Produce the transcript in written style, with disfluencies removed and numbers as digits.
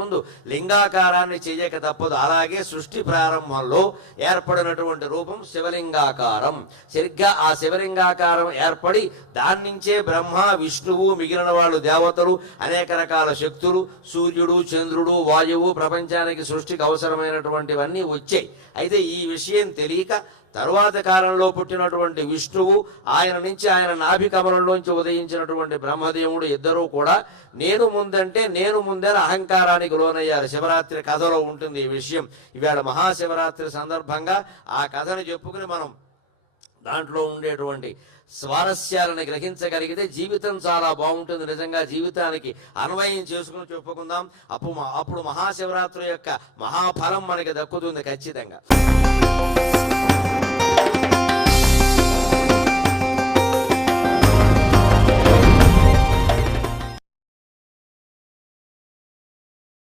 ముందు లింగాకారాన్ని చేయక తప్పదు. అలాగే సృష్టి ప్రారంభంలో ఏర్పడినటువంటి రూపం శివలింగాకారం. సరిగ్గా ఆ శివలింగాకారం ఏర్పడి దాని నుంచే బ్రహ్మ, విష్ణువు, మిగిలిన వాళ్ళు దేవతలు, అనేక రకాల శక్తులు, సూర్యుడు, చంద్రుడు, వాయువు, ప్రపంచానికి సృష్టికి అవసరమైనటువంటివన్నీ వచ్చాయి. అయితే ఈ విషయం తెలియక తరువాత కాలంలో పుట్టినటువంటి విష్ణువు, ఆయన నుంచి ఆయన నాభి కమలంలోంచి ఉదయించినటువంటి బ్రహ్మదేవుడు ఇద్దరూ కూడా నేను ముందంటే నేను ముందని అహంకారానికి లోనయ్యారు. శివరాత్రి కథలో ఉంటుంది ఈ విషయం. ఇవాళ మహాశివరాత్రి సందర్భంగా ఆ కథను చెప్పుకుని మనం దాంట్లో ఉండేటువంటి స్వారస్యాలను గ్రహించగలిగితే జీవితం చాలా బాగుంటుంది. నిజంగా జీవితానికి అన్వయం చేసుకుని చెప్పుకుందాం. అప్పుడు మహాశివరాత్రి యొక్క మహాఫలం మనకి దక్కుతుంది ఖచ్చితంగా.